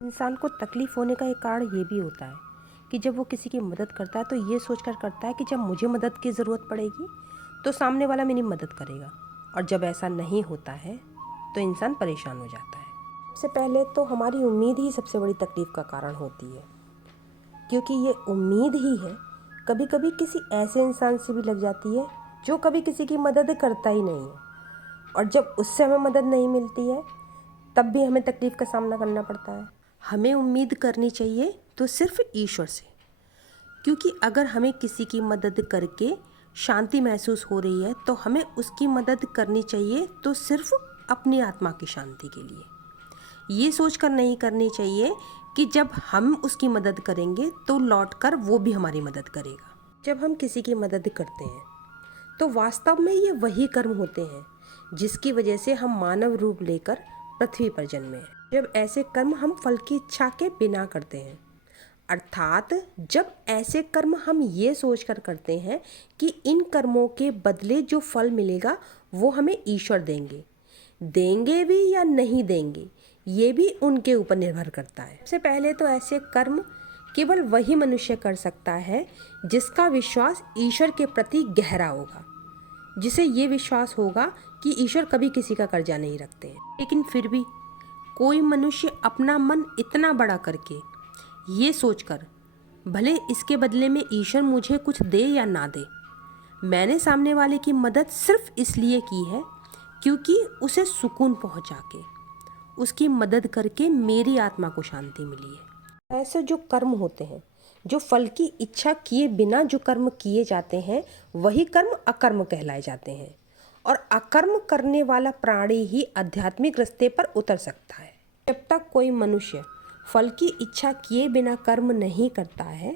इंसान को तकलीफ़ होने का एक कारण ये भी होता है कि जब वो किसी की मदद करता है तो ये सोचकर करता है कि जब मुझे मदद की ज़रूरत पड़ेगी तो सामने वाला मेरी मदद करेगा, और जब ऐसा नहीं होता है तो इंसान परेशान हो जाता है। सबसे पहले तो हमारी उम्मीद ही सबसे बड़ी तकलीफ़ का कारण होती है, क्योंकि ये उम्मीद ही है कभी कभी किसी ऐसे इंसान से भी लग जाती है जो कभी किसी की मदद करता ही नहीं है, और जब उससे हमें मदद नहीं मिलती है तब भी हमें तकलीफ़ का सामना करना पड़ता है। हमें उम्मीद करनी चाहिए तो सिर्फ ईश्वर से, क्योंकि अगर हमें किसी की मदद करके शांति महसूस हो रही है तो हमें उसकी मदद करनी चाहिए तो सिर्फ अपनी आत्मा की शांति के लिए। ये सोचकर नहीं करनी चाहिए कि जब हम उसकी मदद करेंगे तो लौटकर वो भी हमारी मदद करेगा। जब हम किसी की मदद करते हैं तो वास्तव में ये वही कर्म होते हैं जिसकी वजह से हम मानव रूप लेकर पृथ्वी पर जन्मे हैं। जब ऐसे कर्म हम फल की इच्छा के बिना करते हैं, अर्थात जब ऐसे कर्म हम ये सोचकर करते हैं कि इन कर्मों के बदले जो फल मिलेगा वो हमें ईश्वर देंगे भी या नहीं देंगे, ये भी उनके ऊपर निर्भर करता है। सबसे पहले तो ऐसे कर्म केवल वही मनुष्य कर सकता है जिसका विश्वास ईश्वर के प्रति गहरा होगा, जिसे ये विश्वास होगा कि ईश्वर कभी किसी का कर्जा नहीं रखते हैं। लेकिन फिर भी कोई मनुष्य अपना मन इतना बड़ा करके ये सोचकर, भले इसके बदले में ईश्वर मुझे कुछ दे या ना दे, मैंने सामने वाले की मदद सिर्फ इसलिए की है क्योंकि उसे सुकून पहुंचा के उसकी मदद करके मेरी आत्मा को शांति मिली है। ऐसे जो कर्म होते हैं, जो फल की इच्छा किए बिना जो कर्म किए जाते हैं, वही कर्म अकर्म कहलाए जाते हैं, और अकर्म करने वाला प्राणी ही आध्यात्मिक रास्ते पर उतर सकता है। जब तक कोई मनुष्य फल की इच्छा किए बिना कर्म नहीं करता है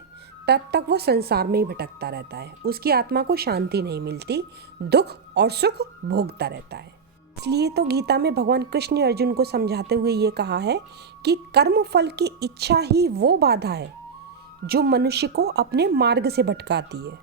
तब तक वो संसार में ही भटकता रहता है, उसकी आत्मा को शांति नहीं मिलती, दुख और सुख भोगता रहता है। इसलिए तो गीता में भगवान कृष्ण ने अर्जुन को समझाते हुए ये कहा है कि कर्म फल की इच्छा ही वो बाधा है जो मनुष्य को अपने मार्ग से भटकाती है।